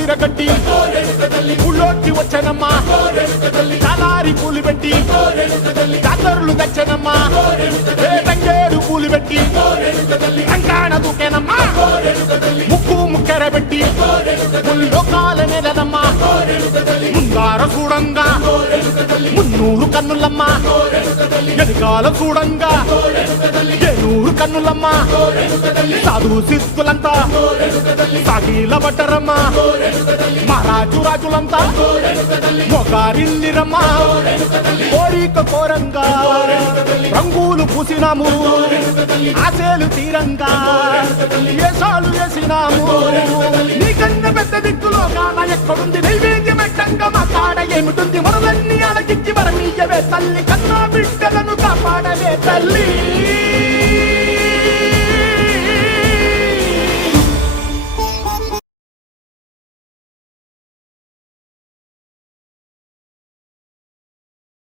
విరగట్టి ఊళ్ళోకి వచ్చనమ్మా చాలారి పూలు పెట్టి జాతరులు తెచ్చనమ్మా తంగేడు పూలు పెట్టి రంగాణ దూకేనమ్మా ముక్కు ముక్కెర పెట్టి ముల్లోకాల నెలనమ్మా ముందార చూడంగా మున్నూరు కన్నులమ్మా ఎనకాల చూడంగా ఏనూరు కన్నులమ్మా సాధు సిద్ధులంతా సాగిల పట్టరమ్మా మహారాజు రాజులంతా మొగారిల్లిరమ్మా కోరిక కోరంగా రంగులు పూసినాము ఆశలు తీరంగా ఏసాలు వేసినాము నీకన్నా పెద్ద దిక్కులో కాన ఎక్కడుంది నైవేద్యం ఎట్టంగా మా కాడ ఏమిటుంది మనలన్నీ అలకించి మరమీయవే తల్లి